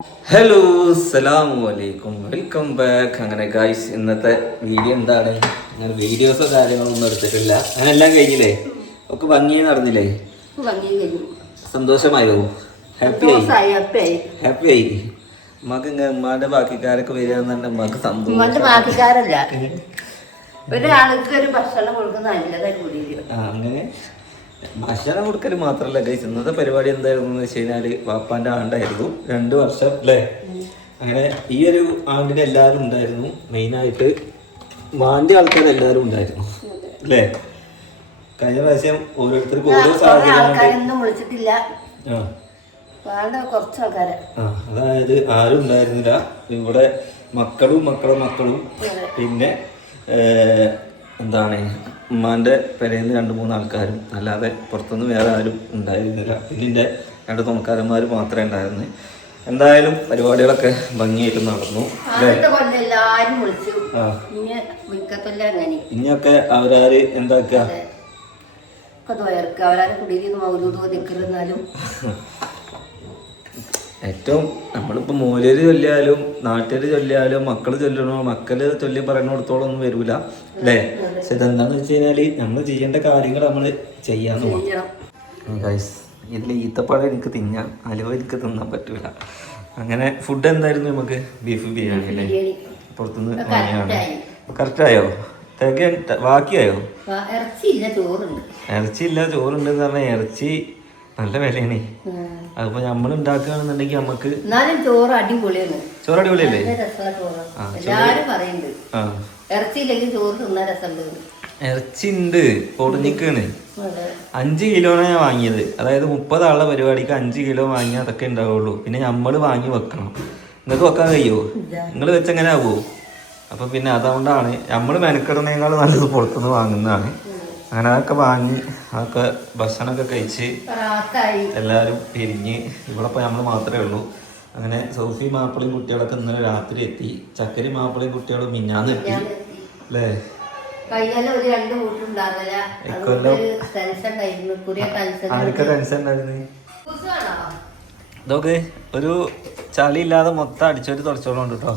Hello അസ്സലാമു അലൈക്കും, welcome back. അങ്ങനെ ഗൈസ്, ഇന്നത്തെ വീഡിയോ എന്താണ്? അങ്ങനെ വീഡിയോസോ കാര്യങ്ങളോ ഒന്നും എടുത്തിട്ടില്ല. അങ്ങനെ എല്ലാം കഴിഞ്ഞില്ലേ? ഒക്കെ ഭംഗിയായി നടന്നില്ലേ? സന്തോഷമായോ? ഹാപ്പി ആയി. ഉമ്മക്ക് ഇങ്ങനെ ഉമ്മാന്റെ ബാക്കിക്കാരൊക്കെ വരികയെന്നുണ്ടെ ഉമ്മക്ക് സന്തോഷം. ബാക്കിക്കാരല്ല, ഒരാൾക്ക് ഒരു ഭക്ഷണം കൊടുക്കുന്ന അങ്ങനെ ഭക്ഷണം കൊടുക്കൽ മാത്രല്ല ഗൈസ്, ഇന്നത്തെ പരിപാടി എന്തായിരുന്നു എന്ന് വെച്ച് കഴിഞ്ഞാല് വാപ്പാന്റെ ആണ്ടായിരുന്നു, 2 വർഷം അല്ലേ. അങ്ങനെ ഈ ഒരു ആണ്ടിന് എല്ലാവരും ഉണ്ടായിരുന്നു. മെയിനായിട്ട് വാണ്ടി ആൾക്കാർ എല്ലാവരും ഉണ്ടായിരുന്നു അല്ലേ. കഴിഞ്ഞ പ്രാവശ്യം ഓരോരുത്തർക്കും ഓരോ സാഹചര്യം വിളിച്ചിട്ടില്ല. അതായത് ആരും ഉണ്ടായിരുന്നില്ല ഇവിടെ. മക്കളും പിന്നെ എന്താണ് ഉമ്മാൻ്റെ പെരേന്ന് 2-3 ആൾക്കാരും, അല്ലാതെ പുറത്തുനിന്ന് വേറെ ആരും ഉണ്ടായിരുന്നില്ല. പിന്നെ എൻ്റെ 2 തുണക്കാരന്മാർ മാത്രമേ ഉണ്ടായിരുന്നു. എന്തായാലും പരിപാടികളൊക്കെ ഭംഗിയായിട്ട് നടന്നു അല്ലേ. ഇനിയൊക്കെ അവരാര് എന്താക്കുക, ഏറ്റവും നമ്മളിപ്പോൾ മൂലര് ചൊല്ലിയാലും നാട്ടുകാർ ചൊല്ലിയാലും മക്കൾ ചൊല്ലണോ, മക്കള് ചൊല്ലി പറയുന്നിടത്തോളം ഒന്നും വരൂല അല്ലേ. പക്ഷെ ഇതെന്താന്ന് വെച്ച് കഴിഞ്ഞാല് നമ്മൾ ചെയ്യേണ്ട കാര്യങ്ങൾ നമ്മൾ ചെയ്യാന്ന് പോകണം ഗൈസ്. ഇതിൽ ഈത്തപ്പഴം എനിക്ക് തിന്നാം, അലുവ എനിക്ക് തിന്നാൻ പറ്റൂല. അങ്ങനെ ഫുഡ് എന്തായിരുന്നു നമുക്ക്? ബീഫ് ബിരിയാണി അല്ലേ, പുറത്തുനിന്ന് വാങ്ങിയാണ്. കറക്റ്റായോ? ബാക്കിയായോ? ഇറച്ചിയില്ല, ചോറുണ്ടെന്ന് പറഞ്ഞാൽ ഇറച്ചി നല്ല വിലയാണ്. അതിപ്പോ നമ്മൾ ഉണ്ടാക്കുകയാണെന്നുണ്ടെങ്കിൽ നമുക്ക് ചോറ് അടിപൊളിയല്ലേ. ഇറച്ചി ഉണ്ട്, പൊടിഞ്ഞിക്കാണ്. 5 കിലോയാണ് ഞാൻ വാങ്ങിയത്. അതായത് 30 ആളുടെ പരിപാടിക്ക് 5 കിലോ വാങ്ങിയാൽ അതൊക്കെ ഉണ്ടാവുള്ളൂ. പിന്നെ നമ്മള് വാങ്ങി വെക്കണം. നിങ്ങൾക്ക് വെക്കാൻ കഴിയുമോ? നിങ്ങൾ വെച്ചെങ്ങനെ ആവുമോ? അപ്പൊ പിന്നെ അതുകൊണ്ടാണ് നമ്മൾ മെനക്കെടുന്നതിനേക്കാൾ നല്ലത് പുറത്തുനിന്ന് വാങ്ങുന്നതാണ്. അങ്ങനെ അതൊക്കെ വാങ്ങി, അതൊക്കെ ഭക്ഷണമൊക്കെ കഴിച്ച് എല്ലാവരും പിരിഞ്ഞ് ഇവിടെ ഇപ്പോൾ നമ്മൾ മാത്രമേ ഉള്ളൂ. അങ്ങനെ സോഫി മാപ്പിളയും കുട്ടികളൊക്കെ ഇന്നലെ രാത്രി എത്തി. ചക്കരി മാപ്പിളയും കുട്ടികളും മിഞ്ഞാന്ന് എത്തി അല്ലേ. ആർക്കാ ടെൻഷൻ ഉണ്ടായിരുന്നു? ഇതൊക്കെ ഒരു ചളി ഇല്ലാതെ മൊത്തം അടിച്ചൊരു തുടച്ചോളം കേട്ടോ.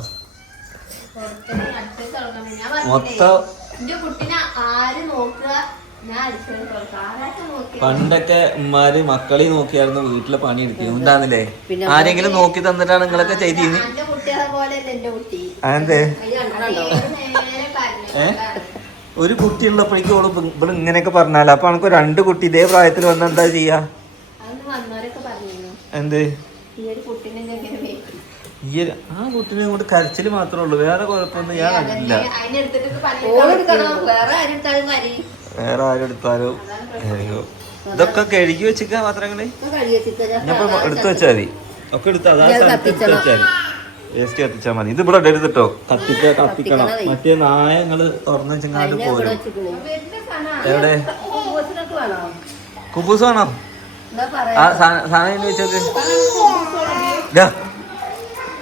മൊത്തം പണ്ടൊക്കെ ഉമ്മാര് മക്കളെ നോക്കിയായിരുന്നു വീട്ടിലെ പണി എടുക്കുന്നത്, ഉണ്ടാകുന്നില്ലേ? ആരെങ്കിലും നോക്കി തന്നിട്ടാണ് നിങ്ങളൊക്കെ ചെയ്തിരുന്നത്. അതെന്തേ? ഒരു കുട്ടി ഉള്ളപ്പോഴേക്കും ഇവിടെ ഇങ്ങനെയൊക്കെ പറഞ്ഞാലോ. അപ്പൊ എനിക്ക് 2 കുട്ടി ഇതേ പ്രായത്തിൽ വന്ന എന്താ ചെയ്യാ? എന്ത് ആ കുട്ടീനെ കൊണ്ട് കരച്ചില് മാത്രമേ ഉള്ളൂ, വേറെ കുഴപ്പമൊന്നും ഞാൻ കണ്ടില്ല. വേറെ ആരും എടുത്താലും ഇതൊക്കെ കഴുകി വെച്ചിക്ക പാത്രങ്ങള്. ഞാനിപ്പോ എടുത്തു വെച്ചാൽ മതി, ഒക്കെ എടുത്താ വെച്ചാൽ മതി, വേസ്റ്റ് കത്തിച്ചാൽ മതി. ഇത് ഇവിടെ ഇടരുത് കേട്ടോ, കത്തിക്കണം. മറ്റേ നായങ്ങള് തുറന്നു വെച്ചെങ്ങാണ്ട് പോരും. എവിടെ കുബൂസ് വേണോ? ആ സാധനം വെച്ചത്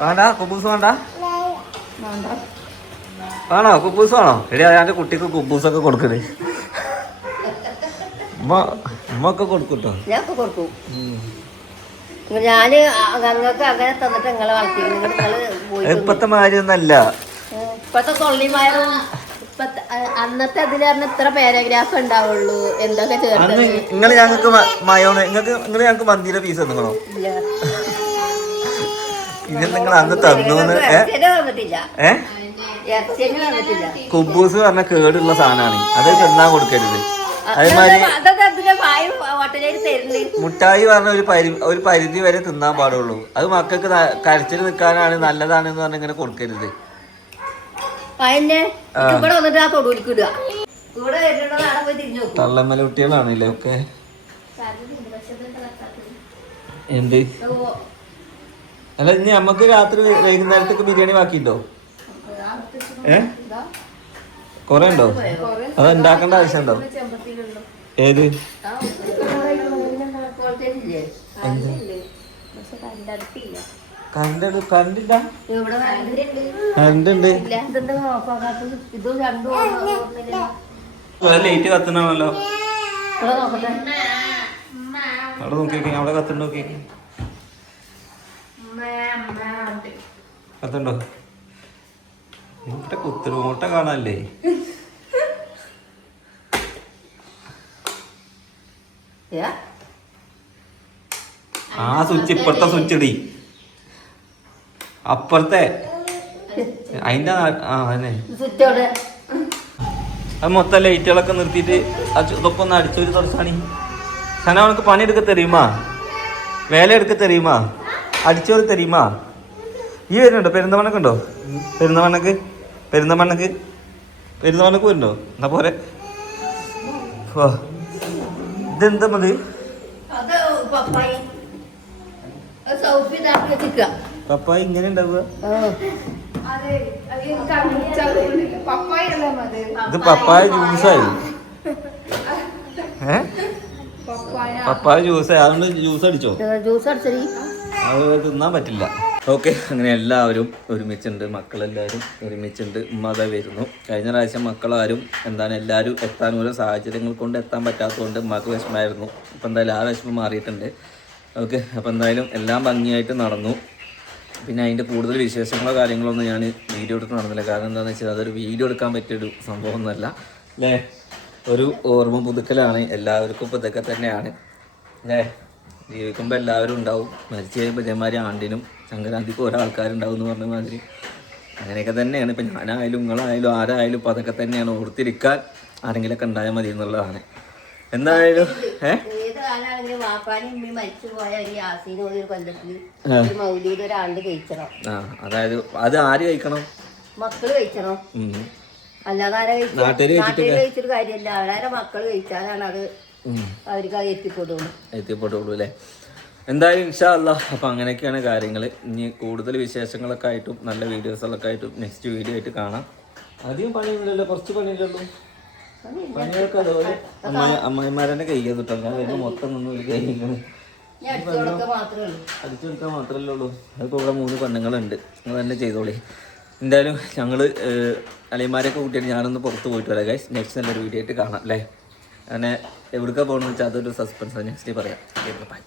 വേണ്ട, കുബൂസ് വേണ്ട. വേണോ കുബൂസ് വേണോ? എടി അയാളുടെ കുട്ടിക്ക് കുബൂസൊക്കെ കൊടുക്കണേ. ഉമ്മ ഒക്കെ കൊടുക്കൂട്ടോ. ഇപ്പത്തെ മാതിരിയൊന്നല്ല. ഇപ്പത്തെ തൊള്ളിമാരും അന്നത്തെ അതിൽ പറഞ്ഞ ഇത്ര പാരഗ്രാഫ് ഉണ്ടാവുള്ളൂ. എന്തൊക്കെ ചേർത്ത് നിങ്ങൾ ഞങ്ങൾക്ക് നിങ്ങൾ ഞങ്ങൾക്ക് മന്തിയുടെ പീസ് തന്നോ? ഇത് നിങ്ങൾ അന്ന് തന്നൂന്ന്. കുബൂസ് പറഞ്ഞ കേടുള്ള സാധനമാണ്, അത് തിന്നാൻ കൊടുക്കരുത്. അതേമാതിരി മുട്ടായി പറഞ്ഞ ഒരു പരിധി വരെ തിന്നാൻ പാടുള്ളൂ. അത് മക്കൾക്ക് കരച്ചിൽ നിൽക്കാനാണ്, നല്ലതാണെന്ന് പറഞ്ഞ ഇങ്ങനെ കൊടുക്കരുത്. തള്ളമ്മല കുട്ടികളാണല്ലേ ഒക്കെ. എന്ത് അല്ല, ഇനി നമ്മക്ക് രാത്രി വൈകുന്നേരത്തേക്ക് ബിരിയാണി ബാക്കിയുണ്ടോ? കൊറേ ഉണ്ടോ? അത് ഉണ്ടാക്കേണ്ട ആവശ്യമുണ്ടോ? ഏത് കണ്ടില്ല? ലൈറ്റ് കത്തണല്ലോ. അവിടെ നോക്കി, അവിടെ കത്തുണ്ട് നോക്കി. അതുണ്ടോ ഇവിടെ കുത്തിരി കാണാല്ലേ ആ സ്വിച്ച് ഇപ്പുറത്തെ സ്വിച്ച് ഇടി അപ്പുറത്തെ അതിന്റെ അതന്നെ അത് മൊത്തം ലൈറ്റുകളൊക്കെ നിർത്തിയിട്ട് ഇതൊക്കെ ഒന്ന് അടിച്ചൊരു തുടച്ചാണി സന അവനക്ക് പണിയെടുക്ക തരുമാ വേല എടുക്ക തരുമാ അടിച്ചോറ് തരുമാ ഈ വരുന്നുണ്ടോ പെരുന്തമണ്ണക്ക് ഉണ്ടോ പെരുന്തമണ്ണക്ക് വരുന്നുണ്ടോ എന്നാ പോരെ ഇതെന്താ മതി പപ്പായ ഇങ്ങനെ ഉണ്ടാവുക ഇത് പപ്പായ ജ്യൂസായി പപ്പായ ജ്യൂസായി അതുകൊണ്ട് ജ്യൂസ് അടിച്ചോ അത് തിന്നാൻ പറ്റില്ല. ഓക്കെ, അങ്ങനെ എല്ലാവരും ഒരുമിച്ചുണ്ട്, മക്കളെല്ലാവരും ഒരുമിച്ചുണ്ട്. ഉമ്മ അതാ വരുന്നു. കഴിഞ്ഞ പ്രാവശ്യം മക്കളാരും എല്ലാവരും എത്താൻ ഓരോ സാഹചര്യങ്ങൾ കൊണ്ട് എത്താൻ പറ്റാത്തതുകൊണ്ട് ഉമ്മക്ക് വിഷമമായിരുന്നു. ഇപ്പം എന്തായാലും ആ വിഷമം മാറിയിട്ടുണ്ട്. ഓക്കെ, അപ്പോൾ എന്തായാലും എല്ലാം ഭംഗിയായിട്ട് നടന്നു. പിന്നെ അതിൻ്റെ കൂടുതൽ വിശേഷങ്ങളോ കാര്യങ്ങളോ ഒന്നും ഞാൻ വീഡിയോ എടുത്ത് നടന്നില്ല. കാരണം എന്താണെന്ന് വെച്ചാൽ അതൊരു വീഡിയോ എടുക്കാൻ പറ്റിയൊരു സംഭവമൊന്നുമല്ല അല്ലേ. ഒരു ഓർമ്മ പുതുക്കലാണ്. എല്ലാവർക്കും ഇപ്പോൾ ഇതൊക്കെ തന്നെയാണ് അല്ലേ. ജീവിക്കുമ്പോൾ എല്ലാവരും ഉണ്ടാവും, മരിച്ചു കഴിയുമ്പോൾ ഇതേമാതിരി ആണ്ടിനും സംക്രാന്തിക്കും ഓരോ ആൾക്കാരുണ്ടാവും എന്ന് പറഞ്ഞ മാതിരി അങ്ങനെയൊക്കെ തന്നെയാണ്. ഇപ്പം ഞാനായാലും നിങ്ങളായാലും ആരായാലും ഇപ്പോൾ അതൊക്കെ തന്നെയാണ്. ഓർത്തിരിക്കാൻ ആരെങ്കിലുമൊക്കെ ഉണ്ടായാൽ മതി എന്നുള്ളതാണ്. എന്തായാലും അതായത് അത് ആര് കഴിക്കണം? മക്കള് കഴിക്കണം, അല്ലാതെ കഴിച്ചിട്ട് കാര്യമില്ല. അവരാരെ മക്കള് കഴിച്ചാലാണ് അത് അവർക്ക് അത് എത്തിപ്പെടുള്ളൂ അല്ലേ. എന്തായാലും ഇൻഷാ അല്ലാഹ്. അപ്പം അങ്ങനെയൊക്കെയാണ് കാര്യങ്ങൾ. ഇനി കൂടുതൽ വിശേഷങ്ങളൊക്കെ ആയിട്ടും നല്ല വീഡിയോസുകളൊക്കെ ആയിട്ടും നെക്സ്റ്റ് വീഡിയോ ആയിട്ട് കാണാം. അധികം പണിയൊന്നുമില്ലല്ലോ, കുറച്ച് പണിയില്ലല്ലോ. പണികൾക്ക് അതുപോലെ അമ്മായിമാരെന്നെ കഴിക്കാൻ കിട്ടും. ഞാൻ വരുമ്പോൾ മൊത്തം നിന്ന് ഒരു കഴിക്കുന്നത് അടിച്ചെടുക്കാൻ മാത്രമല്ലേ ഉള്ളൂ. അതിപ്പോൾ ഇവിടെ 3 പെണ്ണുങ്ങളുണ്ട്, നിങ്ങൾ തന്നെ ചെയ്തോളി. എന്തായാലും ഞങ്ങൾ അളിയന്മാരെയൊക്കെ കൂട്ടിയിട്ട് ഞാനൊന്ന് പുറത്ത് പോയിട്ട് വരാം ഗൈസ്. നെക്സ്റ്റ് നല്ലൊരു വീഡിയോ ആയിട്ട് കാണാം അല്ലേ. അങ്ങനെ എവിടേക്കാണ് പോകണമെന്ന് വെച്ചാൽ അതൊരു സസ്പെൻസാണ്, നെക്സ്റ്റ് പറയാം. ബൈ.